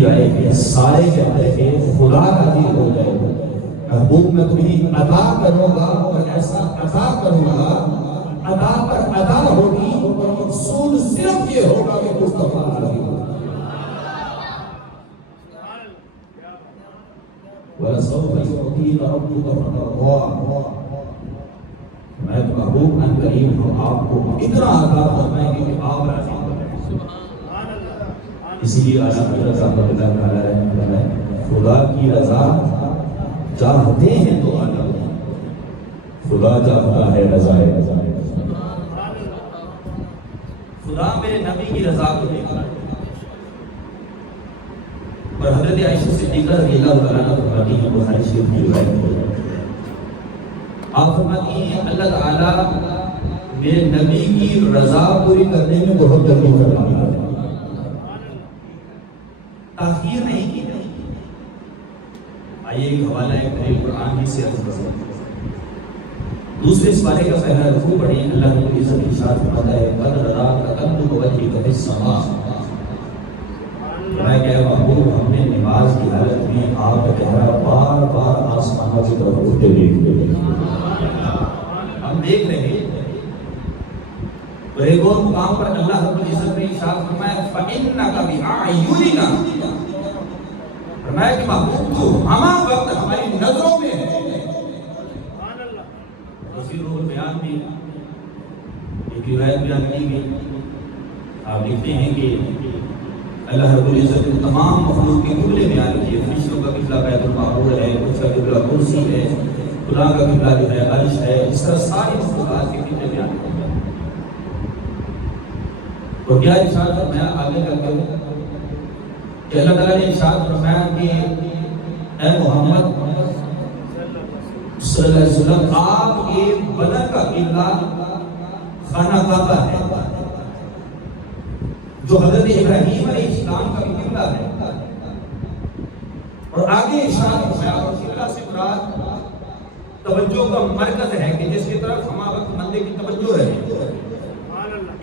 بھی آئے کہ سارے کہتے ہیں خدا راضی ہو جائے، محبوب میں تمہیں عطا کروں گا اور ایسا عطا کروں گا، عطا پر عطا ہوگی اور مقصود صرف یہ ہوگا کہ مصطفیٰ راضی ہو۔ وَلَسَوْفَ يُعْطِيكَ رَبُّكَ فَتَرْضَىٰ، میں محبوب ان قریب ہوں آپ کو اتنا عطا فرمائیں گے کہ آپ راضی ہوں۔ اسی لیے اعلیٰ حضرت رحمۃ اللہ تعالیٰ رحمۃ اللہ خدا کی رضا چاہتے ہیں تو آنا، خدا چاہتا ہے رضا، خدا میرے نبی کی رضا کو دیکھا۔ اور حضرت عائشہ صدیقہ رضی اللہ تعالیٰ عنہا فرماتی ہیں، بخاری شریف کی روایت ہے، آپ فرماتی ہیں اللہ تعالیٰ میرے نبی کی رضا پوری کرنے میں بہت جلدی فرماتا ہے، تاخیر نہیں کی جائے۔ آئیے ایک حوالہ ہے قریب قرآن ہی سے عرض کروں، دوسرے سپارے کا پہلا رکوع پڑھیں، اللہ رب العزت ارشاد فرماتا ہے قد رضا تقلب وجهك في السماء، میں کہہ محبوب ہم نے نماز کی حالت میں آپ کا چہرہ بار بار آسمانوں کی طرف اٹھتے دیکھ، ہم دیکھ رہے ہیں۔ اور ایک اور مقام پر اللہ رب العزت نے ارشاد فرمایا فَإِنَّكَ بِأَعْيُنِنَا، فرمایا کہ محبوب تو ہمہ وقت ہماری نظروں میں ہے۔ اسی روح بیان میں ایک روایت بیان کی گئی، آپ دیکھتے ہیں کہ اللہ رب العزت نے تمام مخلوق کے قبلے بیان کیے، فرشتوں کا قبلہ بیت المعمور ہے، اس کا قبلہ کرسی ہے، خدا کا قبلہ جو ہے عرش ہے، اس طرح ساری مخلوقات کے قبلے بیان کیے۔ اور کیا ارشاد فرمایا آگے کر کے کہ اللہ تعالیٰ نے ارشاد فرمایا کہ اے محمد صلی اللہ علیہ وسلم آپ کے بدن کا قبلہ خانہ کعبہ ہے، جو حضرت ابراہیم علیہ السلام کا قبلہ ہے۔ اور آگے ارشاد فرمایا قبلہ سے مراد توجہ کا مرکز ہے کہ جس کی طرف ہمہ وقت بندے کی توجہ رہے،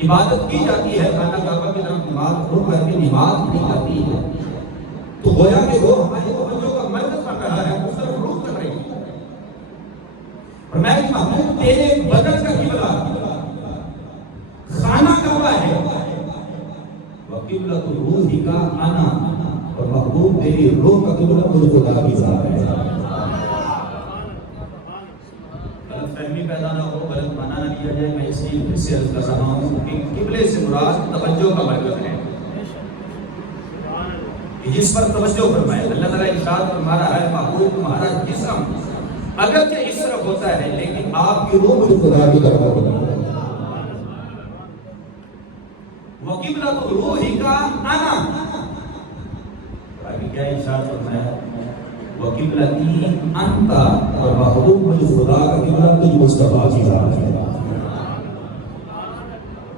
عبادت کی جاتی ہے، خانہ کعبہ کی طرف نماز ہو کر کے نماز کی جاتی ہے، تو گویا کہ وہ ہماری توجہ کا مرکز بن رہا ہے، اس طرف رخ کر رہی ہے۔ اور میں کہ محبوب تیرے بدن کا قبلہ خانہ کعبہ ہے، وَقِبْلَةُ رُوحِكَ أَنَا، اور محبوب تیری روح کا قبلہ مجھ خدا کی ذات ہے۔ غلط فہمی پیدا نہ ہو، غلط مانا نہ لیا جائے، میں اس لیے پھر سے عرض کر رہا ہوں کہ قبلے سے مراد توجہ کا مرکز ہے، جس پر توجہ فرمائے۔ اللہ تعالیٰ ارشاد فرما رہا ہے محبوب تمہارا جسم اگرچہ اس طرف ہوتا ہے لیکن آپ کی روح مجھ خدا کی طرف ہوتا ہے۔ وَقِبْلَةُ رُوحِكَ أَنَا، آگے کیا ارشاد فرمایا وَقِبْلَتِي أَنْتَ، اور محبوب مجھ خدا کا قبلہ تجھ مصطفیٰ کی ذات ہے۔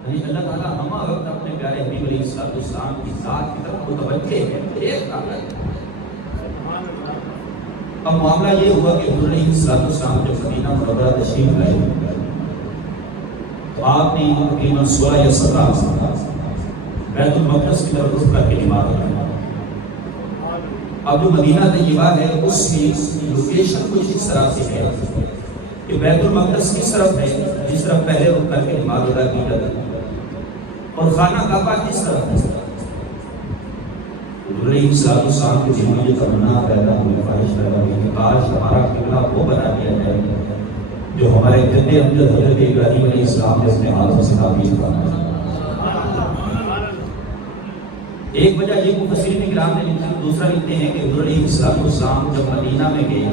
اللہ تعالیٰ ہمہ وقت اپنے پیارے حبیب علیہ السلام کی ذات کی طرف متوجہ ہے، دیکھ رہا ہے۔ اب معاملہ یہ ہوا کہ حضور علیہ السلام جب مدینہ منورہ تشریف لائے تو آپ نے تقریباً 16 یا 17 بیت المقدس کی طرف رخ کر کے نماز پڑھی۔ اب جو مدینہ طیبہ ہے اس کی لوکیشن کچھ اس طرح سے ہے کہ بیت المقدس کس طرف ہے، جس طرف پہلے رخ کر کے نماز ادا کی جاتی ہے، اور خانہ کعبہ کس طرف ہے۔ حضور علیہ السلام کو دل میں یہ تمنا پیدا ہوئی، خواہش پیدا ہوئی کہ کاش ہمارا قبلہ وہ بنا دیا جائے جو ہمارے جد امجد حضرت ابراہیم علیہ السلام نے اپنے ہاتھوں سے تعمیر فرمایا۔ ایک وجہ یہ مفسرین کرام نے لکھی، دوسرا لکھتے ہیں کہ حضور علیہ السلام جب مدینہ میں گئے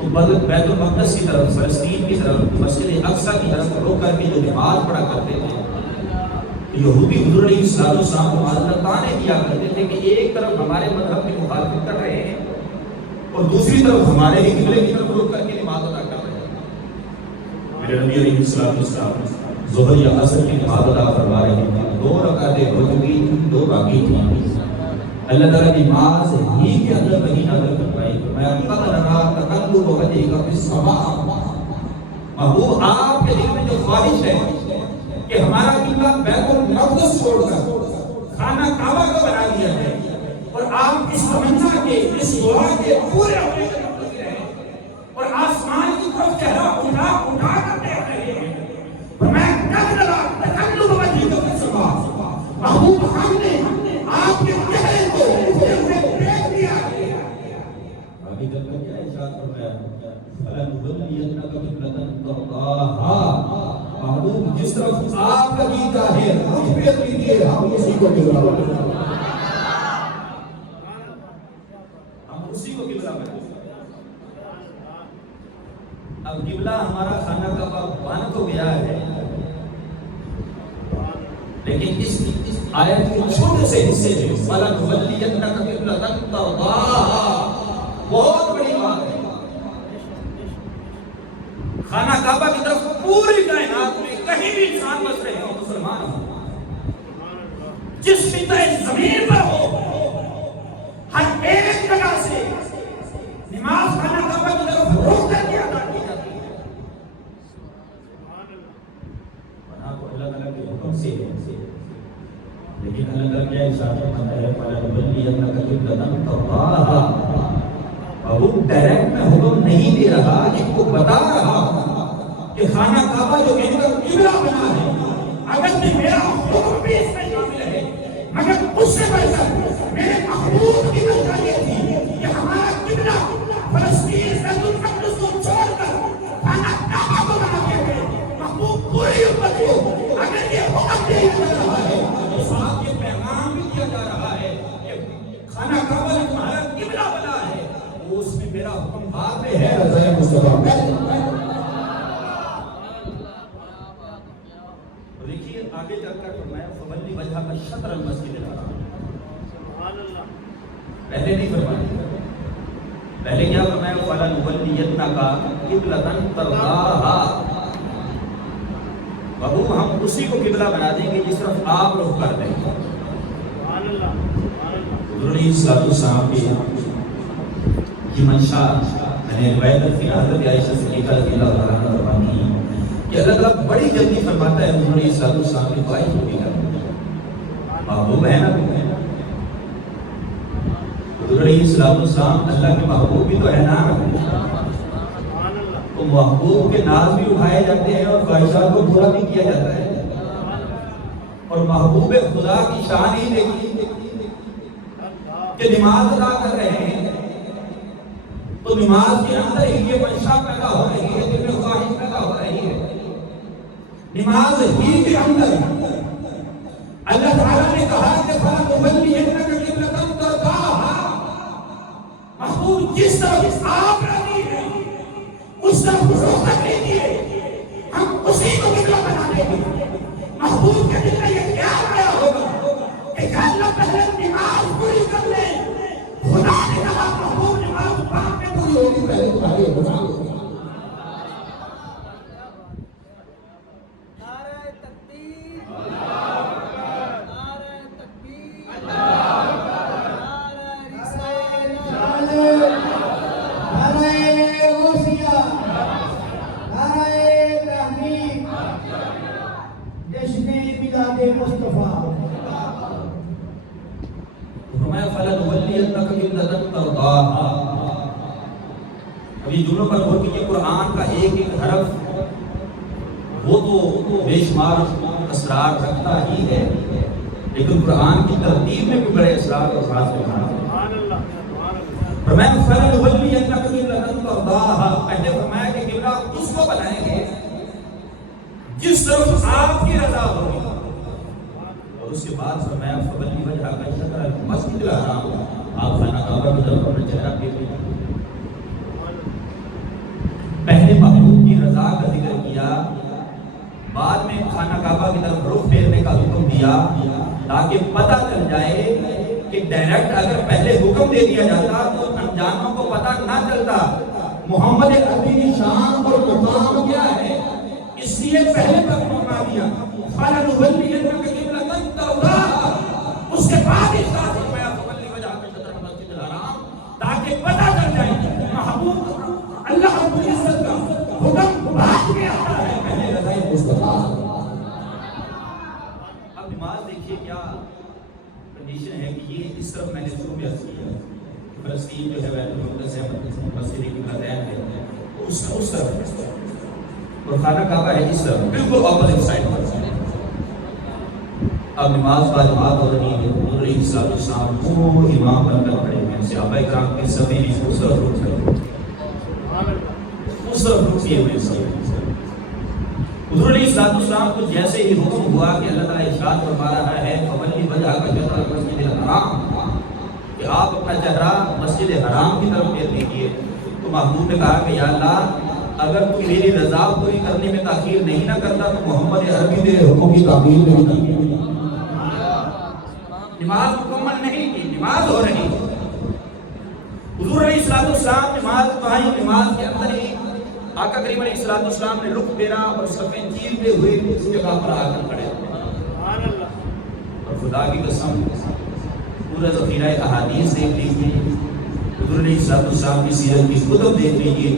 تو بیت المقدس کی طرف، فلسطین کی طرف، مسجد اقصی کی طرف رخ کر کے جو نماز پڑھا کرتے تھے، یہودی حضور علیہ السلام کو معذرت طانے کیا کرتے تھے کہ ایک طرف ہمارے مذہب کی مخالفت کر رہے ہیں اور دوسری طرف ہمارے ہی قبلے کی طرف رخ کر کے نماز ادا کر رہے ہیں۔ میرے نبی علیہ السلام ظہر یا عصر کی نماز ادا فرما رہے ہیں، 2 رکعتیں ہو چکی تھیں، 2 باقی تھیں۔ اللہ تعالیٰ کی نماز ہی کے اندر وہی نازل فرمائی، میں قد نرا تقلب وجهك في السماء، محبوب آپ کے دل میں جو خواہش ہے کہ ہمارا قبلہ بیت المقدس چھوڑ کر خانہ کعبہ کا بنا دیا ہے، اور آپ اس تمنا کے، اس دعا کے پورے ہونے کے منتظر ہیں اور آسمان کی طرف چہرہ اٹھا کر دیکھ رہے ہیں۔ فرمایا کب لگا تکلم وجهك في السماء، محبوب ہم نے آپ کے چہرے کو دیکھ لیا ہے۔ آگے چل کر کیا ارشاد فرمایا؟ فَلَنُوَلِّيَنَّكَ قِبْلَةً تَرْضَاهَا، محبوب جس طرف آپ کا جی چاہے مجھ پہ دیجیے، ہم اسی کو قبلہ بنائیں گے، ہم اسی کو قبلہ بنائیں گے۔ اب قبلہ ہمارا خانہ کعبہ بن تو گیا ہے، لیکن اس آیت کے چھوٹے سے حصے میں فَلَنُوَلِّيَنَّكَ قِبْلَةً تَرْضَاهَا بہت بڑی بات ہے۔ خانہ کعبہ کی طرف پوری کائنات میں کہیں بھی انسان بس رہے ہو، مسلمان ہو، جس خطے زمین پر ہو، ہر ایک جگہ سے نماز خانہ کعبہ کی طرف روک کر کے ادا کی جاتی ہے۔ بنا تو اللہ تعالیٰ کے حکم سے ہے، لیکن اللہ تعالیٰ کیا ارشاد فرماتا ہے؟ فَلَنُوَلِّيَنَّكَ قِبْلَةً تَرْضَاهَا، اب وہ ڈائریکٹ میں حکم نہیں دے رہا، ان کو بتا رہا کہ خانہ کعبہ جو ان کا قبلہ بنا ہے، اگر کہ میرا حکم بھی اس میں شامل ہے، مگر اس سے بڑھ کر میرے محبوب کی وجہ یہ تھی کہ ہمارا قبلہ فلسطین بیت المقدس کو چھوڑ کر خانہ کعبہ کو بناتے ہوئے محبوب پوری امت کو اگر یہ حکم دیا جا رہا ہے، تو ساتھ یہ پیغام بھی دیا جا رہا ہے کہ خانہ کعبہ جو تمہارا قبلہ بنا ہے، اس میں میرا حکم واضح ہے، رضا مصطفیٰ۔ دیکھیے آگے چل کر فرمایا فَوَلِّ وَجْهَكَ شَطْرَ الْمَسْجِدِ الْحَرَامِ، پہلے نہیں فرمایا، پہلے کیا فرمایا؟ فَلَنُوَلِّيَنَّكَ قِبْلَةً تَرْضَاهَا، بابو ہم اسی کو قبلہ بنا دیں گے جس طرف آپ رخ کر دیں گے۔ حضور علیہ الصلوۃ والسلام کی منشا میں نے روایت کی حضرت عائشہ صدیقہ رضی اللہ تعالیٰ عنہ فرماتی ہیں کہ اللہ تعالیٰ بڑی جلدی فرماتا ہے حضور علیہ الصلوۃ والسلام کی دعائیں پوری کرنا، محبوب ہے نا، حضور علیہ الصلوۃ والسلام اللہ کے محبوب بھی تو ہے نا، تو محبوب کے ناز بھی اٹھائے جاتے ہیں اور خواہشات کو پورا بھی کیا جاتا ہے، اور محبوب خدا کی شان ہی دیکھیے کہ نماز ادا کر رہے ہیں تو نماز کے اندر ہی یہ منشا پیدا ہو رہی ہے، دل میں خواہش پیدا ہو رہی ہے، نماز ہی کے اندر اللہ تعالیٰ نے کہا کہ فَلَنُوَلِّيَنَّكَ قِبْلَةً تَرْضَاهَا، محبوب جس طرف آپ راضی ہیں اس طرف رخ کر لیجیے، ہم اسی کو قبلہ بنا دیں گے۔ محبوب کے دل میں یہ خیال آیا ہوگا کہ اللہ پہلے نماز پوری کر لیں، خدا نے کہا محبوب نماز بعد میں پوری ہوگی، پہلے تمہاری خدا ہوگی۔ نعرہ تکبیر، نعرہ تکبیر، نعرہ رسالت، نعرہ غوثیہ، نعرہ تحقیق، جشن میلاد مصطفیٰ۔ فَلَنُوَلِّيَنَّكَ قِبْلَةً تَرْضَاهَا، اب یہ جملوں پر غور کیجیے، قرآن کا ایک ایک حرف وہ تو بے شمار اسرار رکھتا ہی ہے، لیکن قرآن کی ترتیب میں بھی بڑے اسرار اور راز رکھا ہے۔ فرمایا فَلَنُوَلِّيَنَّكَ قِبْلَةً تَرْضَاهَا، پہلے فرمایا کہ قبلہ اس کو بنائیں گے جس طرف آپ کی رضا ہوگی، اور اس کے بعد فرمایا فَوَلِّ وَجْهَكَ شَطْرَ الْمَسْجِدِ الْحَرَامِ، آپ خانہ کعبہ کی طرف اپنا چہرہ پھیریں۔ پہلے محبوب کی رضا کا ذکر کیا، بعد میں خانہ کعبہ کی طرف رخ پھیرنے کا حکم دیا، تاکہ پتہ چل جائے کہ ڈائریکٹ اگر پہلے حکم دے دیا جاتا تو انجانوں کو پتہ نہ چلتا محمد عربی کی شان اور مقام کیا ہے، اس لیے پہلے تک فرما دیا فَلَنُوَلِّيَنَّكَ قِبْلَةً تَرْضَاهَا، اس کے بعد ارشاد فرمایا فَوَلِّ وَجْهَكَ شَطْرَ الْمَسْجِدِ الْحَرَامِ، تاکہ پتہ چل جائے محبوب اللہ رب العزت کا حکم بعد میں آتا ہے، پہلے رضائے مصطفیٰ۔ اب نماز دیکھیے کیا کنڈیشن ہے کہ یہ اس طرف میں نے شروع میں عرض کیا فلسطین جو ہے بیت المقدس ہے مسجد قبلتین ہے اس طرف اور خانہ کعبہ ہے اس طرف بالکل اپوزٹ سائڈ پر. اب نماز با جماعت ہو رہی ہے حضور علیہ السلام کو امام بن کر کھڑے ہوئے ہیں صحابہ کرام کے سبھی نے اس طرف رخ کیا اس طرف رخ کیے ہوئے سب. حضور علیہ السلام کو جیسے ہی حکم ہوا کہ اللہ تعالیٰ ارشاد فرما رہا ہے فولی وجہ کا شطر المسجد الحرام کہ آپ اپنا چہرہ مسجد حرام کی طرف پھیر دیجیے, تو محمود نے کہا کہ یا اللہ اگر تو میری رضا پوری کرنے میں تاخیر نہیں نہ کرتا تو محمد عربی کے حکم کی تعمیل نہیں کی. نماز مکمل نہیں کی, نماز ہو رہی. حضور علیہ السلام نماز پڑھائی, نماز کے اندر ہی آقا کریم علیہ السلام نے رخ پھیرا اور صفیں چیرتے ہوئے اس جگہ پر آ کر کھڑے. اور خدا کی قسم پورا ذخیرہ احادیث دیکھ لیجیے, حضور علیہ السلام کی سیرت کی کتب دیکھ لیجیے,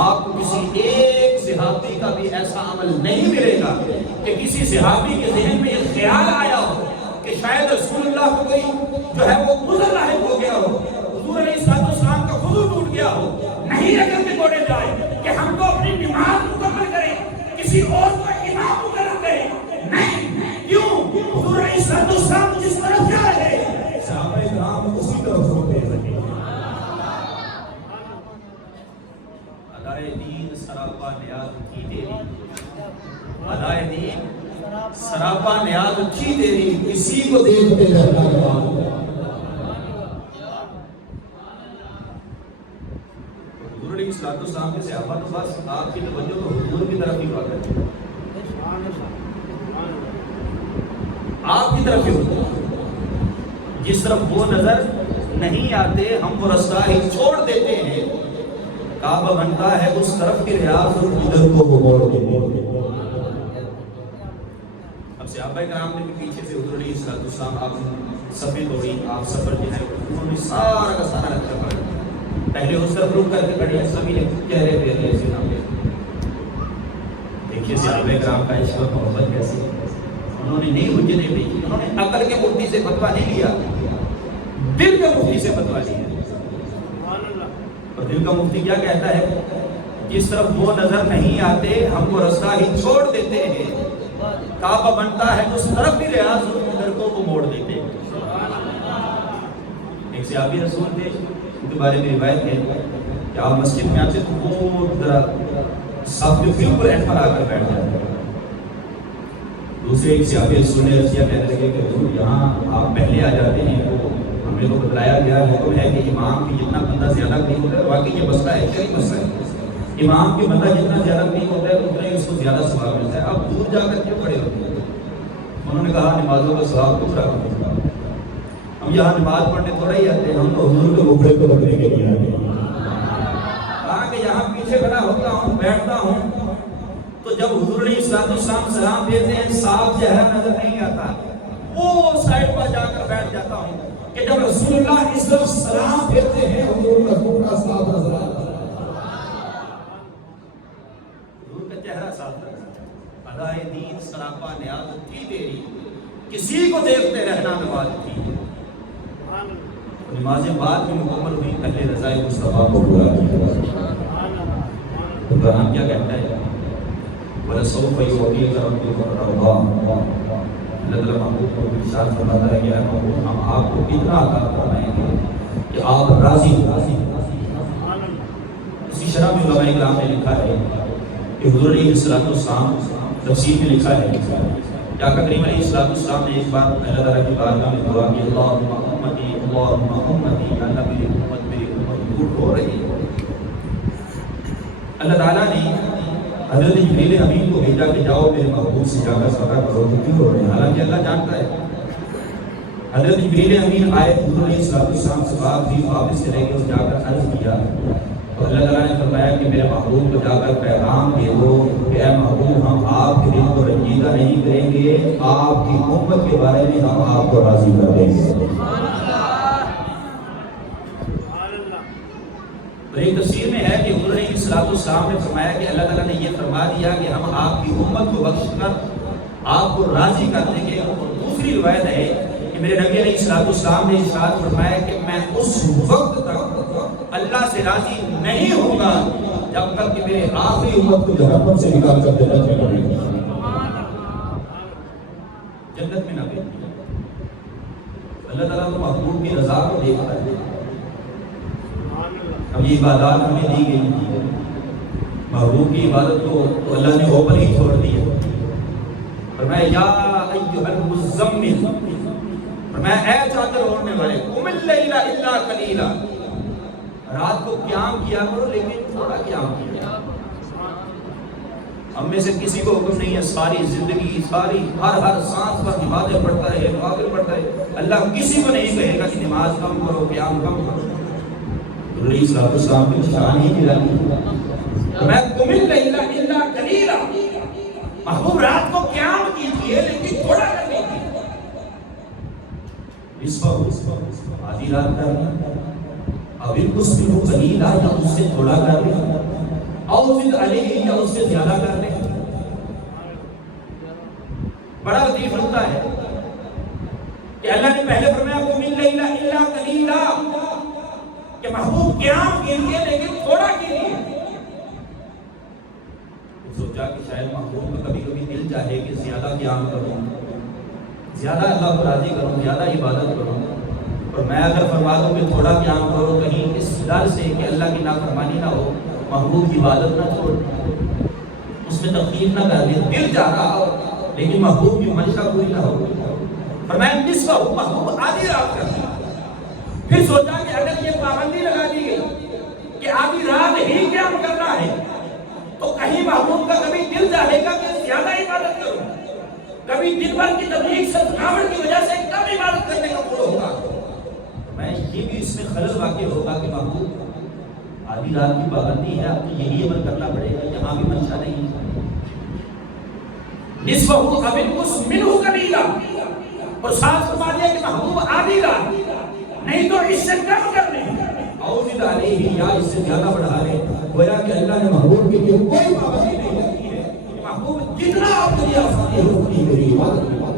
آپ کو کسی ایک صحابی کا بھی ایسا عمل نہیں ملے گا کہ کسی صحابی کے ذہن میں یہ خیال آیا ہو کہ شاید رسول اللہ کو کوئی جو ہے وہ خضر لاحق ہو گیا ہو, حضور علیہ السلام کا خضر ٹوٹ گیا ہو. نہیں اگر کے کوڑے جائے کہ ہم تو اپنی نماز مکمل کریں, کسی اور کو امام مقرر کریں, نہیں. کیوں؟ حضور علیہ السلام جس طرف جا رہے ہیں صحابہ کرام اسی طرف ہوتے رہے. ادائے دین سراپا نیاز کی تیری, ادائے دین سراپا نیاز کی تیری, کسی کو دیکھتے رہنا. حضور علیہ السلام کے صحابہ تو بس آپ کی توجہ تو حضور کی طرف ہی ہوا کرتی, آپ کی طرف ہی ہوتا. جس طرف وہ نظر نہیں آتے ہم وہ رستہ ہی چھوڑ دیتے ہیں. کعبہ بنتا ہے اس طرف کی ریاض اور ادھر کو وہ موڑ دیتے ہیں. اب صحابہ کرام نے بھی پیچھے سے حضور علیہ السلام آپ صفیں توڑی, آپ سفر جو ہے انہوں نے سارا کا سارا رکھا پڑا. پہلے اس طرف رک کر کے کھڑے ہیں, سبھی نے چہرے پہ ایسے نام لے. دیکھیے صحابہ کرام کا عشق اور محبت کیسی ہے. انہوں نے نہیں حجتیں بھیجی, انہوں نے عقل کے مفتی سے فتویٰ نہیں لیا, دل کے مفتی سے فتویٰ لیا. اور دل کا مفتی کیا کہتا ہے؟ جس طرف وہ نظر نہیں آتے ہم وہ رستہ ہی چھوڑ دیتے ہیں. کعبہ بنتا ہے اس طرف بھی ریاض ادھر کو وہ موڑ دیتے ہیں. ایک صحابی رسول تھے ان کے بارے میں روایت ہے کہ آپ مسجد میں آتے تو وہ ذرا صف کے بالکل اینڈ پر آ کر بیٹھ جاتے. دوسرے ایک صحابی رسول نے عرض کیا, کہنے لگے کہ حضور یہاں آپ پہلے آ جاتے ہیں, تو ہمیں کو بتلایا گیا حکم ہے کہ امام کی جتنا بندہ زیادہ قریب ہوتا ہے, واقعی یہ مسئلہ ہے, شرعی مسئلہ ہے, امام کی بندہ جتنا زیادہ قریب ہوتا ہے اتنا ہی اس کو زیادہ ثواب ملتا ہے. آپ دور جا کر کیوں کھڑے ہوتے ہیں؟ انہوں نے کہا نمازوں کا ثواب کچھ رکھا, ہم یہاں نماز پڑھنے تھوڑا ہی آتے ہیں, ہم تو حضور کے مقبرے کو رکھنے کے لیے آتے ہیں. کہا کہ یہاں پیچھے کھڑا ہوتا ہوں, بیٹھتا ہوں, تو جب حضور علیہ السلام سلام دیتے ہیں صاف چہرہ نظر نہیں آتا, وہ سائڈ پر جا کر بیٹھ جاتا ہوں کہ جب رسول اللہ اس طرف سلام دیتے ہیں حضور کا پورا صاف نظر آتا ہے, حضور کا چہرہ صاف نظر آتا ہے. ادائے دین سراپا نیاز کی تیری, کسی کو دیکھتے رہنا نماز کی. نمازیں بعد میں مکمل ہوئی, پہلے رضائے مصطفیٰ کو پورا کیا. قرآن کیا کہتا ہے؟ وَلَسَوْفَ يُعْطِيكَ رَبُّكَ فَتَرْضَىٰ. اللہ تعالیٰ محبوب کو ارشاد فرماتا ہے کہ اے محبوب ہم آپ کو اتنا عطا فرمائیں گے کہ آپ راضی ہو. اسی شرح میں علماء کرام نے لکھا ہے کہ حضور علیہ السلام تفسیر میں لکھا ہے کہ آقا کریم علیہ السلام نے ایک بار اللہ تعالیٰ کی بارگاہ میں دعا کی, اللہم امتی اللہم امتی, اللہ میری امت دور ہو رہی ہے. اللہ تعالیٰ نے حضرت جبریل امین کو بھیجا کہ جاؤ میرے محبوب سے جا کر صبر کرو کہ کیوں ہو رہے ہیں, حالانکہ اللہ جانتا ہے. حضرت جبریل امین آئے, حضور علیہ السلام سے بات بھی واپس چلے گئے اور جا کر عرض کیا, تو اللہ تعالیٰ نے فرمایا کہ میرے محبوب کو جا کر پیغام دے دو کہ اے محبوب ہم آپ کے دل کو رنجیدہ نہیں کریں گے, آپ کی امت کے بارے میں ہم آپ کو راضی کر دیں گے. تو ایک تفسیر میں ہے کہ حضور علیہ السلام نے فرمایا کہ اللہ تعالیٰ نے یہ فرما دیا کہ ہم آپ کی امت کو بخش کر آپ کو راضی کر دیں گے. اور دوسری روایت ہے کہ میرے نبی علیہ السلام نے ارشاد فرمایا کہ میں اس وقت تک اللہ سے راضی نہیں ہوں گا جب تک کہ میرے آخری امت کو جہنم سے نکال کر جنت میں نہ بھیجے، جنت میں نہ بھیجے۔ اللہ تعالیٰ تو محبوب کی رضا کو دیکھتا ہے۔ اب یہ عبادات ہمیں دی گئی تھی، محبوب کی عبادت کو تو اللہ نے اوپر ہی چھوڑ دیا۔ فرمایا یا ایھا المزمل، فرمایا اے چادر اوڑھنے والے، قم اللیل الا قلیلا، رات کو قیام کیا کرو لیکن تھوڑا قیام کیا۔ ہم میں سے کسی کو حکم نہیں ہے ساری زندگی ساری ہر سانس پر نمازیں پڑھتا رہے، نوافل پڑھتا رہے۔ اللہ کسی کو نہیں کہے گا کہ نماز کم کرو، قیام کم کرو۔ علیہ السلام کی شان ہی نرالی۔ میں قم اللیل الا قلیلا، محبوب رات کو قیام کیجئے لیکن تھوڑا کر لیجئے۔ آدھی رات کرنا، اب اس کو قلیلا یا اس سے تھوڑا کر لیں، اور زد علیہ یا اس سے زیادہ کر لیں۔ بڑا لطیف ہوتا ہے کہ اللہ نے پہلے فرمایا قم اللیل الا قلیلا کہ محبوب قیام کیجئے لیکن تھوڑا کیجئے۔ سوچا کہ شاید محبوب کا کبھی کبھی دل چاہے کہ زیادہ قیام کروں، زیادہ اللہ کو راضی کروں، زیادہ عبادت کروں، اور میں اگر فرما دوں کہ تھوڑا قیام کرو کہیں اس ڈر سے کہ اللہ کی نافرمانی نہ ہو، محبوب کی عبادت نہ چھوڑ، اس میں تخفیف نہ کر دے، دل چاہ رہا ہو لیکن محبوب کی منشا پوری نہ ہو۔ فرمایا نصفہ، محبوب آدھی رات کر دیا۔ پھر سوچا کہ اگر یہ پابندی لگا دی گئی کہ آدھی رات ہی قیام کرنا ہے تو کہیں محبوب کا کبھی دل چاہے گا کہ زیادہ عبادت کروں، کبھی دن بھر کی تبلیغ سے تھکاوٹ کی وجہ سے کم عبادت کرنے کا موڈ ہوگا۔ میں یہ بھی اس میں خلل واقع ہوگا کہ محبوب آدھی رات کی پابندی ہے، اب تو یہی عمل کرنا پڑے گا، یہاں بھی منشا نہیں ہے۔ نصفہ اب انقص منہ قلیلا، اور ساتھ فرما دیا کہ محبوب آدھی رات نہیں تو اس سے کم کر لیں، اور زد علیہ یا اس سے زیادہ بڑھا لیں۔ گویا کہ اللہ نے محبوب کے لیے کوئی پابندی نہیں رکھی ہے، محبوب جتنا آپ کے لیے آسانی ہو اتنی میری عبادت کی بات۔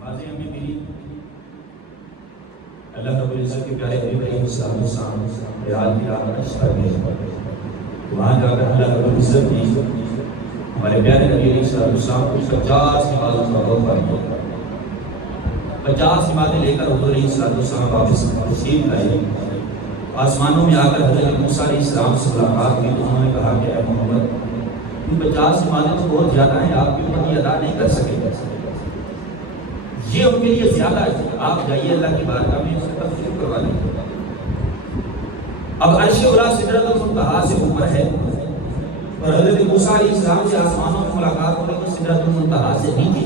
بازی ہمیں ملی اللہ رب العزت کے پیارے حبیب علیہ السلام رات کی رات اشرا میں وہاں جا کر اللہ رب العزت نے ہمارے پیارے نبی علیہ السلام کو 50 عبادت کا موقع دیا۔ 50 عبادتیں لے کر حضور علیہ السلام واپس تشریف لائے۔ آسمانوں میں آ کر حضرت موسیٰ علیہ السلام سے ملاقات کی تو انہوں نے کہا کہ اے محمد، یہ 50 عبادتیں تو بہت زیادہ ہیں، آپ کی امت یہ ادا نہیں کر سکے، یہ ان کے لیے زیادہ ہے، آپ جائیے اللہ کی بارگاہ میں اسے تفسیر کروا لیں۔ اب عرش اولی سدرۃ المنتہا سے اوپر ہے، اور حضرت موسیٰ علیہ السلام سے آسمانوں میں ملاقات ہونے کو سدرۃ المنتہا سے نیچے۔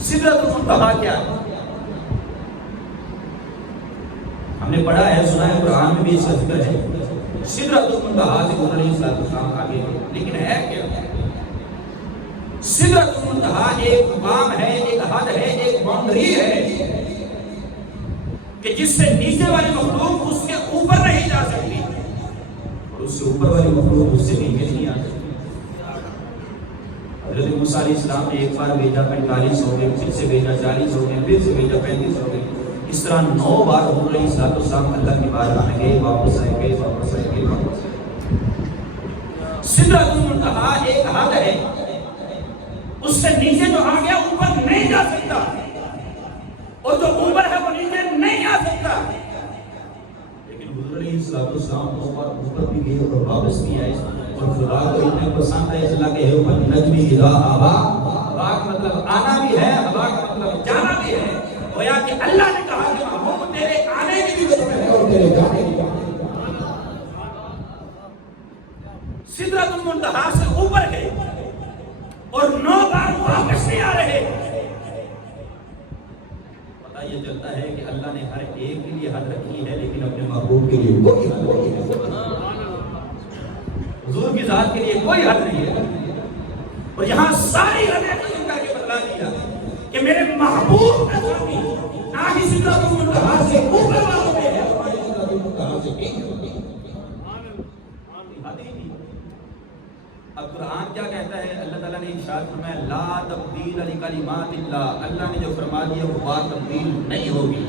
سدرۃ المنتہا کیا ہے؟ ہم نے پڑھا ہے، سنا ہے، قرآن میں بھی اس کا ذکر ہے۔ سدرۃ المنتہا سے حضور علیہ السلام آگے ہے، لیکن ہے کیا؟ سدرۃ المنتہا ایک مقام ہے، ایک حد ہے، ایک باؤنڈری ہے کہ جس سے نیچے والی مخلوق اس کے اوپر نہیں جا سکتی، اور اس سے اوپر والی مخلوق اس سے نیچے نہیں آ سکتی۔ حضرت موسیٰ علیہ السلام نے ایک بار بھیجا 45 ہو گئے، پھر سے بھیجا 40 ہو گئے، پھر سے بھیجا 35 ہو گئے، اس طرح 9 بار حضور علیہ السلام اللہ کی بارگاہ میں گئے، واپس آئے گئے، واپس آئے گئے، واپس آئے گئے۔ سدرۃ المنتہا ایک حد ہے، اس سے نیچے جو آ گیا اوپر نہیں جا سکتا، اور جو اوپر ہے وہ نیچے نہیں آ سکتا۔ لیکن حضور علیہ السلام اوپر بھی گئے اور واپس بھی آئے، اور خدا کو اتنے پسند ہے اس اللہ کے اوپر نجمی اذا ہوا، ہوا کا مطلب آنا بھی ہے، ہوا کا مطلب جانا بھی ہے۔ گویا کہ اللہ نے کہا کہ محبوب تیرے آنے کی بھی ضرورت ہے اور تیرے جانے کی بھی۔ سدرۃ المنتہا سے اوپر گئے اور 9 بار واپس نہیں آ رہے۔ پتہ یہ چلتا ہے کہ اللہ نے ہر ایک کے لیے حد رکھی ہے، لیکن اپنے محبوب کے لیے کوئی حد نہیں ہے، حضور کی ذات کے لیے کوئی حد نہیں ہے۔ اور یہاں ساری حدیں قائم کر کے بتلا دیا کہ میرے محبوب کا ساتھی نہ ہی سدرۃ المنتہا سے اوپر والوں میں ہے، ہماری سدرۃ المنتہا سے کہیں نہیں۔ اب قرآن کیا کہتا ہے؟ اللہ تعالیٰ نے ارشاد فرمایا لا تبدیل لکلمات اللہ، اللہ نے جو فرما دیا وہ بات تبدیل نہیں ہوگی۔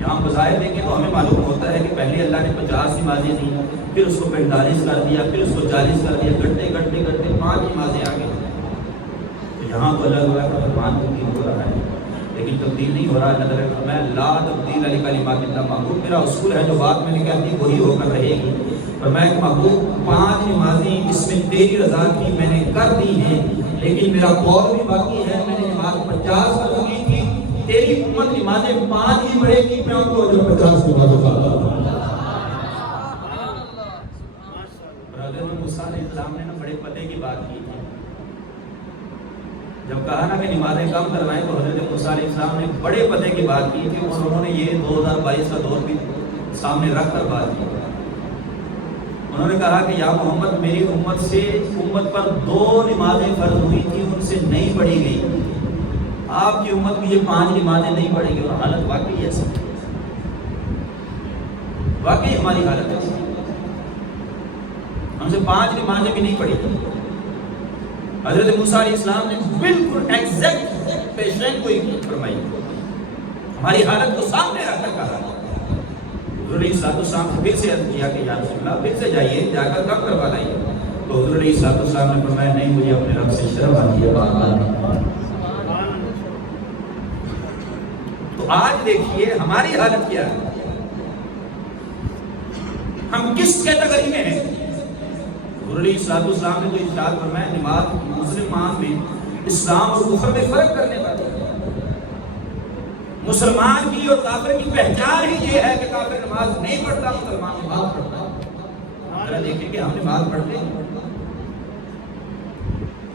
یہاں بظاہر دیکھیں تو ہمیں معلوم ہوتا ہے کہ پہلے اللہ نے 50 نمازیں دی، پھر اس کو 45 کر دیا، پھر اس کو 40 کر دیا، گھٹتے گھٹتے گھٹتے 5 نمازیں آ گئی۔ یہاں تو اللہ کا فرمان تبدیل ہو رہا ہے، لیکن تبدیل نہیں ہو رہا۔ اللہ تعالیٰ نے فرمایا لا تبدیل لکلمات اللہ، محبوب میرا اصول ہے جو بات میں نے کہہ دی وہی ہو کر رہے گی۔ فرمایا کہ محبوب 5 نمازیں اس میں تیری رضا کی میں نے کر دی ہیں، لیکن میرا قول بھی باقی ہے، میں نے نماز 50 کر دی تھی، تیری امت نمازیں 5 ہی پڑھے گی، میں ان کو جو 50 نمازوں کا حضرت موسیٰ علیہ السلام نے بڑے پتے کی بات کی تھی۔ جب کہا نا کہ نمازیں کم کروائیں تو حضرت موسیٰ علیہ السلام نے بڑے پتے کی بات کی تھی، اور انہوں نے یہ 2022 کا دور بھی سامنے رکھ کر بات کی۔ انہوں نے کہا کہ یا محمد میری امت پر 2 نمازیں فرض ہوئی تھی، ان سے نہیں پڑھی گئی، آپ کی امت کی یہ 5 نمازیں نہیں پڑھی گئی۔ اور حالت واقعی ایسی، واقعی ہماری حالت ایسی، ہم سے 5 نمازیں بھی نہیں پڑھی گئی۔ حضرت موسیٰ علیہ السلام نے بالکل ایگزیکٹ پیشن کو فرمائی، ہماری حالت کو سامنے رکھ کر کہا۔ حضور علیہ السلام نے پھر سے عرض کیا کہ یا رسول اللہ پھر سے جائیے، جا کر کم کروا لائیے۔ تو حضور علیہ السلام نے فرمایا نہیں، مجھے اپنے رب سے شرم آتی ہے بات کرنے۔ تو آج دیکھیے ہماری حالت کیا ہے، ہم کس کیٹیگری میں ہیں؟ حضور علیہ السلام نے تو ارشاد فرمایا نماز مسلمان میں اسلام اور کفر میں فرق کرنے والی ہے۔ مسلمان کی اور کافر کی پہچان ہی یہ ہے کہ کافر نماز نہیں پڑھتا، مسلمان نماز پڑھتا۔ ذرا دیکھیں کہ ہم نماز پڑھتے ہیں،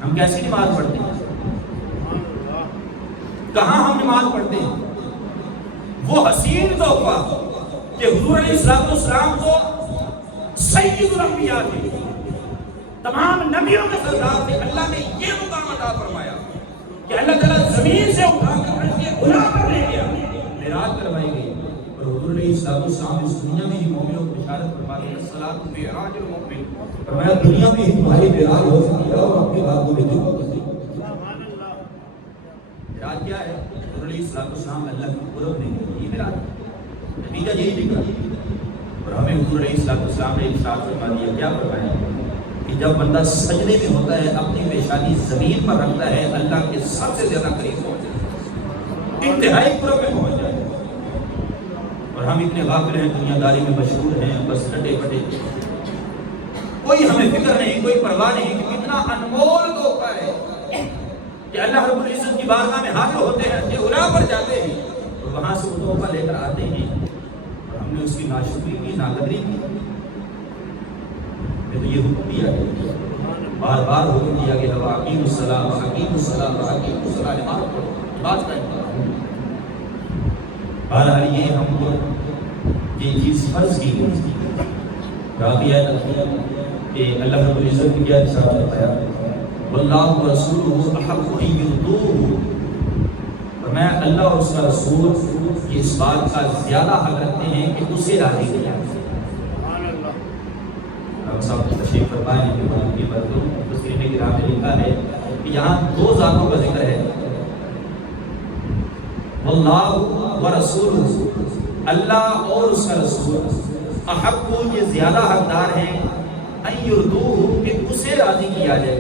ہم کیسی نماز پڑھتے ہیں، کہاں ہم نماز پڑھتے ہیں؟ وہ حسین تحفہ کہ حضور علیہ السلام کو سید الانبیاء تھے، تمام نبیوں کے سردار تھے، اللہ نے یہ مقام عطا فرمایا کہ اللہ تعالیٰ زمین سے اٹھا کر ان کے بلا کر لے گیا، معراج کروائی گئی۔ اور حضور علیہ السلام اس دنیا میں ہی مومنوں کو بشارت فرماتے ہیں الصلاۃ معراج المؤمن، فرمایا دنیا میں ہی تمہاری معراج ہو سکتی ہے اور اپنے باتوں میں جو سبحان اللہ۔ معراج کیا ہے؟ حضور علیہ السلام اللہ کی قرب نہیں ہے، یہ معراج نتیجہ یہی نکلا۔ اور ہمیں حضور علیہ السلام نے ارشاد فرما دیا، کیا فرمایا کہ جب بندہ سجدے میں ہوتا ہے اپنی پیشانی زمین پر رکھتا ہے، اللہ کے سب سے زیادہ قریب پہنچ جائے، انتہائی قرب میں پہنچ جائے۔ اور ہم اتنے غافل ہیں، دنیا داری میں مشغول ہیں، بس ڈٹے پٹے، کوئی ہمیں فکر نہیں، کوئی پرواہ نہیں کہ کتنا انمول دھوکہ ہے کہ اللہ رب العزت کی بارگاہ میں حاضر ہوتے ہیں، کہ الا پر جاتے ہیں اور وہاں سے وہ دھوکہ لے کر آتے ہیں، اور ہم نے اس کی ناشکری کی، ناقدری کی۔ تو یہ حکم دیا گیا، بار بار حکم دیا گیا اقیموا الصلاۃ اقیموا الصلاۃ اقیموا الصلاۃ، نماز پڑھو، بات کریں۔ بہرحال یہ ہم کو یہ چیز فرض کی گئی، باقی ہے کہ اللہ رب العزت نے کیا ارشاد فرمایا واللہ ورسولہ احق ان یرضوہ، فرمایا اللہ اور اس کا رسول یہ اس بات کا زیادہ حق رکھتے ہیں کہ اسے راضی کیا جائے۔ صاحب تشریف فرمائے کہ تفسیر کرام میں لکھا ہے کہ یہاں 2 ذاتوں کا ذکر ہے، واللہ ورسولہ، اللہ اور اس کا رسول، احق یہ زیادہ حقدار ہیں، ان یرضوہ کہ اسے راضی کیا جائے۔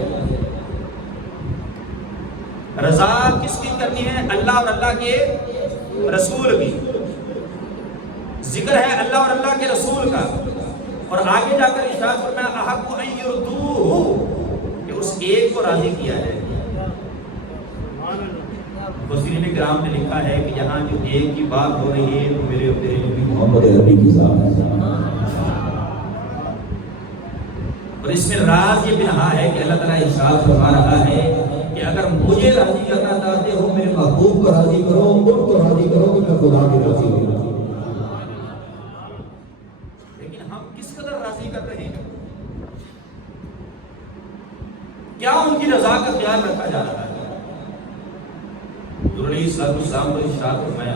رضا کس کی کرنی ہے؟ اللہ اور اللہ کے رسول کی، ذکر ہے اللہ اور اللہ کے رسول کا، اور آگے جا کر ارشاد فرمایا احق ان یرضوہ کہ اس ایک کو راضی کیا جائے۔ مفسرین کرام نے لکھا ہے کہ یہاں جو ایک کی بات ہو رہی ہے وہ میرے اور تیرے نبی محمد عربی کی ذات ہے، اور اس میں راز یہ بنہا ہے کہ اللہ تعالیٰ ارشاد فرما رہا ہے کہ اگر مجھے راضی کرنا چاہتے ہو میرے محبوب کو راضی کرو، ان کو راضی کرو کہ میں خدا کی راضی ہوں۔ کیا ان کی رضا کا خیال رکھا جا رہا ہے؟ حضور علیہ السلام کو ارشاد فرمایا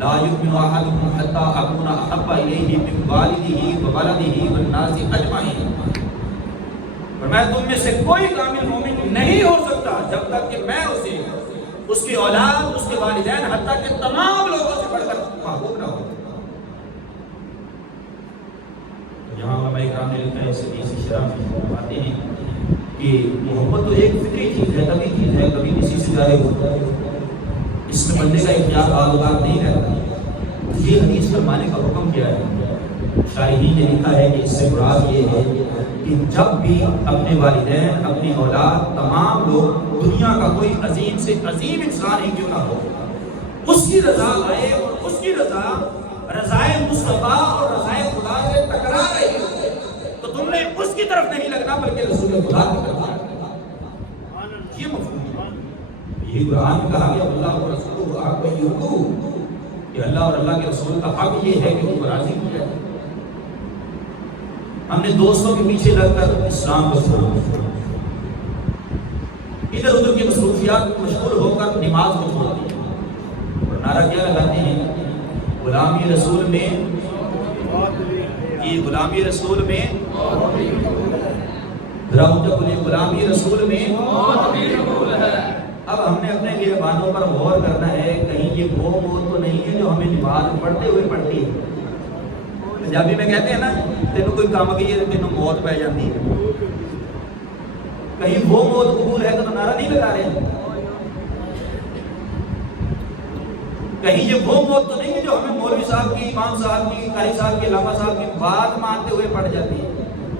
لا یؤمن احدکم حتی اکون احب الیہ من والدہ وولدہ والناس اجمعین، فرمایا تم میں سے کوئی کامل مومن نہیں جب تک کہ میں اسے، اس کی اولاد، اس کے والدین، حتیٰ کہ تمام لوگوں سے بڑھ کر محبوب نہ ہو۔ یہاں علماء کرام نے لکھا ہے، اس حدیث کی شرح میں آتے ہیں کہ محبت تو ایک فطری چیز ہے، طبعی چیز ہے، کبھی کسی سے ظاہر ہوتا ہے، اس میں بندے کا اختیار بعض نہیں رہتا۔ یہ حدیث فرمانے کا حکم کیا ہے؟ شارحین نے لکھا ہے کہ اس سے مراد یہ ہے کہ جب بھی اپنے والدین، اپنی اولاد، تمام لوگ، دنیا کا کوئی عظیم سے عظیم انسان ہی کیوں نہ ہو، اس کی رضا آئے اور اس کی رضا رضائے مصطفیٰ اور رضائے خدا سے ٹکرا رہی ہے، تو تم نے اس کی طرف نہیں لگنا بلکہ رسول خدا کی طرف لگنا۔ یہ مفہوم ہے، یہ قرآن میں کہا گیا اللہ و رسول حق یرضو، کہ اللہ اور اللہ کے رسول کا حق یہ ہے کہ وہ راضی ہو جائے۔ ہم نے دوستوں کے پیچھے لگ کر اسلام کو چھوڑا، ادھر ادھر کی مصروفیات مشغول ہو کر نماز کو چھوڑ دیا، اور نعرہ کیا لگاتے ہیں؟ غلامی رسول میں، یہ غلامی رسول میں، غلامی رسول میں۔ اب ہم نے اپنے گربانوں پر غور کرنا ہے، کہیں یہ وہ موت تو نہیں ہے جو ہمیں نماز پڑھتے ہوئے پڑھتی ہے۔ پنجابی میں کہتے ہیں نا، تینوں کوئی کام کی ہے تینوں موت پہ جاتی ہے، کہیں وہ موت قبول ہے تو نعرہ نہیں لگا رہے ہیں، کہیں یہ وہ موت تو نہیں ہے جو ہمیں مولوی صاحب کی، امام صاحب کی، قاری صاحب کی، علامہ صاحب کی بات مانتے ہوئے پڑھ جاتی ہے،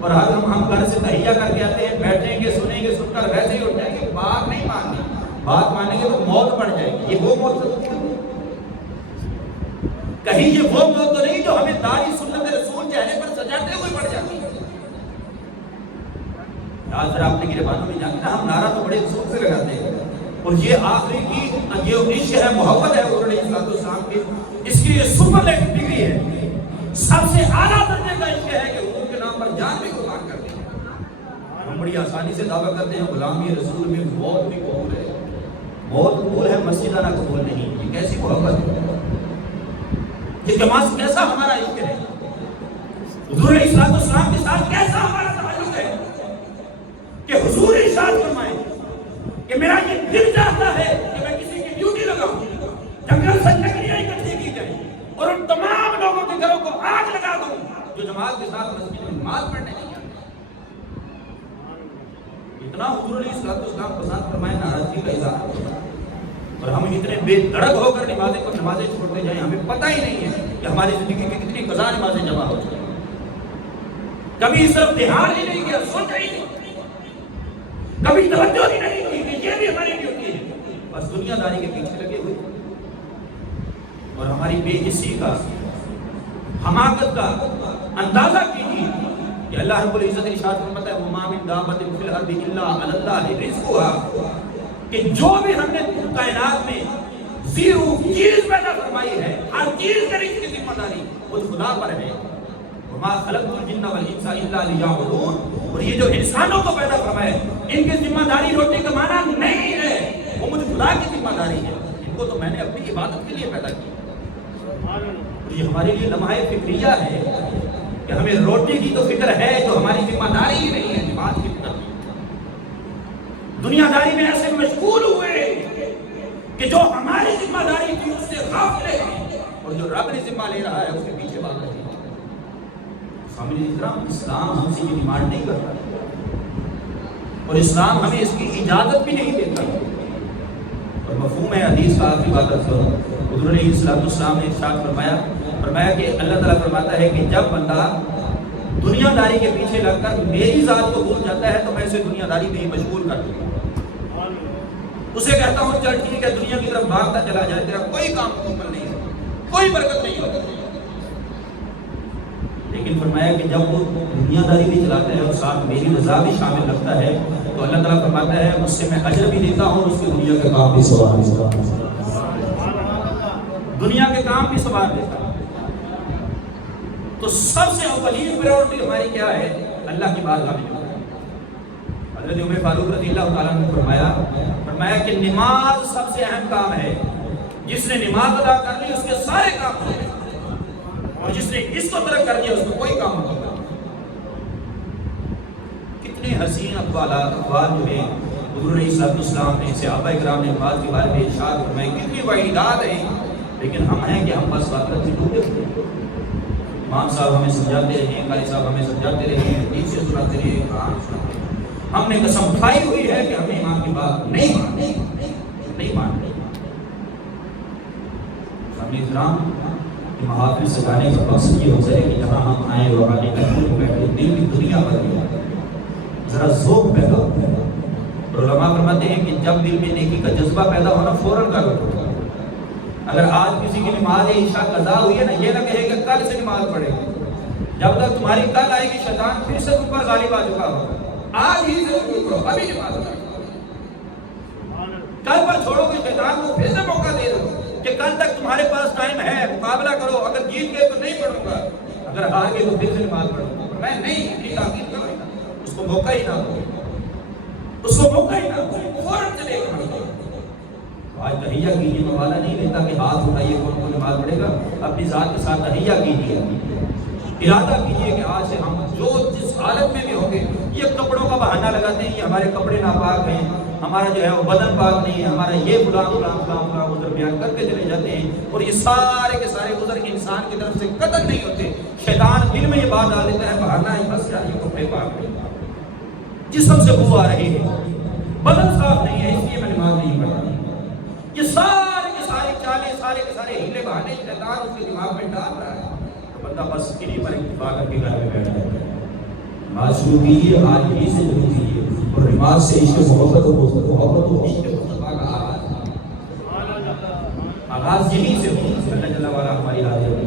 اور ہم گھر سے تحیہ کر کے آتے ہیں، بیٹھیں گے، سنیں گے، سن کر ویسے ہی اٹھ جائیں گے، بات نہیں ماننی، بات مانیں گے تو موت پڑ جائے گی۔ یہ وہ موت تو کہیں یہ وہ موت تو نہیں جو ہمیں داڑھی سنت رسول چہرے پر سجاتے ہوئے پڑ جاتی ہے۔ آج ذرا اپنے گربانوں میں جانتے ہیں، ہم نعرہ تو بڑے ذوق سے لگاتے ہیں، اور یہ آخری کی یہ عشق ہے، محبت ہے حضور علیہ السلام کی، اس کی یہ سپرلیٹو ڈگری ہے، سب سے اعلیٰ درجے کا عشق ہے کہ حضور کے نام پر جان بھی قربان کر دیں۔ ہم بڑی آسانی سے دعویٰ کرتے ہیں غلامی رسول میں موت بھی قبول ہے، موت قبول ہے، مسجدانہ قبول نہیں۔ یہ کیسی محبت ہے، یہ جماعت کیسا ہمارا عشق ہے، حضور علیہ السلام کے ساتھ کیسا ہمارا تعلق ہے کہ حضور ارشاد فرمائیں کہ میرا یہ دل چاہتا ہے کہ میں کسی کی ڈیوٹی لگاؤں، جنگل سے لکڑیاں اکٹھی کی جائیں اور ان تمام لوگوں کے گھروں کو آگ لگا دوں جو جماعت کے ساتھ مسجد میں نماز پڑھنے نہیں آتے۔ اتنا حضور علیہ السلام پسند فرمائے، ناراضگی کا اظہار، اور ہم اتنے بے دھڑک ہو کر نمازیں چھوڑتے جائیں، ہمیں پتہ ہی نہیں ہے کہ ہماری زندگی میں کتنی قضا نمازیں جمع ہو جائیں، کبھی اس طرف دھیان ہی نہیں کیا، سوچا ہی نہیں، کبھی توجہ ہی نہیں کی کہ یہ بھی ہماری ڈیوٹی ہے، بس دنیا داری کے پیچھے لگے ہوئے، اور ہماری بے حسی کا، حماقت کا اندازہ کیجیے کہ اللہ رب العزت ارشاد فرماتا ہے وَمَا مِن دَابَّةٍ فِي الْأَرْضِ إِلَّا عَلَى اللَّهِ رِزْقُهَا، کہ جو بھی ہم نے کائنات میں زیرو چیز پیدا فرمائی ہے، ہر چیز کے رزق کی ذمہ داری خود خدا پر ہے۔ وَمَا خَلَقْتُ الْجِنَّ وَالْإِنسَ إِلَّا لِيَعْبُدُونِ، اور یہ جو انسانوں کو پیدا فرمائے ان کی ذمہ داری روٹی کمانا نہیں ہے، وہ مجھ خدا کی ذمہ داری ہے، ان کو تو میں نے اپنی عبادت کے لیے پیدا کیا، اور یہ ہمارے لیے لمحہ فکریہ ہے کہ ہمیں روٹی کی تو فکر ہے جو ہماری ذمہ داری ہی نہیں ہے، بات کی فکر دنیا داری میں ایسے مشغول ہوئے کہ جو ہماری ذمہ داری تھی اس سے غافل ہیں، اور جو رب نے ذمہ لے رہا ہے اس کے پیچھے بھاگ رہے ہیں۔ اسلام ہم سے یہ ڈیمانڈ نہیں کرتا، اور اسلام ہمیں اس کی اجازت بھی نہیں دیتا، اور مفہوم ہے حدیث کا آخری بات کرو، حضور علیہ السلام نے ارشاد فرمایا کہ اللہ تعالیٰ فرماتا ہے کہ جب بندہ دنیا داری کے پیچھے لگ کر میری ذات کو بھول جاتا ہے تو میں اسے دنیا داری میں ہی مشغول کر دوں، اسے کہتا ہوں چل ٹھیک ہے دنیا کی طرف بھاگتا چلا جائے، تیرا کوئی کام مکمل نہیں ہے، کوئی برکت نہیں ہوتا۔ لیکن فرمایا کہ جب وہ دنیا داری بھی چلاتا ہے اور ساتھ میری رضا بھی شامل رکھتا ہے تو اللہ تعالیٰ فرماتا ہے مجھ سے میں اجر بھی دیتا ہوں، اس کی دنیا کے کام بھی سوار دیتا ہوں، دنیا کے کام بھی سوار دیتا ہوں۔ تو سب سے اولین پریورٹی ہماری کیا ہے؟ اللہ کی بارگاہ میں۔ حضرت عمر فاروق رضی اللہ تعالیٰ نے فرمایا کہ نماز سب سے اہم کام ہے، جس نے نماز ادا کر لی اس کے سارے کام ہو گئے، اور جس نے اس کو ترک کر دیا اس کو کوئی کام نہیں۔ کتنے حسین اقوال جو ہیں حضور علیہ السلام نے صحابہ کرام نے نماز کے بارے میں ارشاد فرمایا، کتنی وعیدات ہیں، لیکن ہم ہیں کہ ہم بس غفلت میں ڈوبے ہوئے ہیں۔ امام صاحب ہمیں سمجھاتے رہے ہیں، قاری صاحب ہمیں سمجھاتے رہے ہیں، حدیث سے سناتے رہے ہیں، قرآن سناتے رہے ہیں۔ ہم نے قسم کھائی ہوئی ہے کہ ہمیں امام کی بات نہیں ماننی، نہیں ماننی۔ سامعین کرام، کہ محافل سجانے کا مقصد یہ ہوتا ہے کہ جہاں ہم آئیں اور آنے کا بیٹھے دل کی دنیا بن گیا، ذرا ذوق پیدا ہوتا ہے۔ اور علماء فرماتے ہیں کہ جب دل میں نیکی کا جذبہ پیدا ہونا فوراً کر اٹھو۔ اگر آج کسی کی نماز عشاء قضا ہوئی ہے نا، یہ نہ کہے کہ کل سے نماز پڑھے گا، جب تک تمہاری کل آئے گی شیطان پھر سے تم پر غالب آ چکا ہوگا۔ آج ہی سے شروع کرو، ابھی نماز پڑھو، کل پر چھوڑو کہ شیطان کو پھر سے موقع دے دو کہ کل تک تمہارے پاس ٹائم ہے، مقابلہ کرو، اگر جیت گئے تو نہیں پڑھوں گا، اگر ہار گئے تو پھر سے نماز پڑھوں گا۔ میں نہیں، اپنی تاکید کرو، اس کو موقع ہی نہ دو، اس کو موقع ہی نہ دو، فوراً چلے گا۔ آج تحیہ کیجیے، موالا نہیں لیتا کہ ہاتھ اٹھائیے کون کون نماز پڑھے گا، اپنی ذات کے ساتھ تحیہ کیجیے، ارادہ کیجیے کہ آج سے ہم جو جس حالت میں بھی ہوں گے، یہ کپڑوں کا بہانہ لگاتے ہیں، یہ ہمارے کپڑے ناپاک ہیں، ہمارا جو ہے وہ بدن پاک نہیں ہے، ہمارا یہ فلاں عذر بیان کر کے چلے جاتے ہیں، اور یہ سارے کے سارے عذر انسان کی طرف سے قطع نہیں ہوتے۔ شیطان دل میں یہ بات ڈال دیتا ہے، بہانہ ہے، بس یار یہ کپڑے پاک نہیں، جسم سے بو آ رہی ہے، بدن صاف نہیں ہے، اس لیے میں نماز نہیں پڑھتا۔ یہ سارے کے سارے چالے، سارے کے سارے ہیلے بہانے شیطان اس کے دماغ میں ڈال رہا ہے، تو بندہ بس انہی پر اکتفا کر کے گھر میں بیٹھ جاتا ہے۔ نماز شروع کیجیے، آج ہی سے شروع کیجیے، اور نماز سے عشق محبت و عشق مصطفیٰ کا آغاز یہیں سے ہو۔ اللہ جل وعلا ہماری حاضر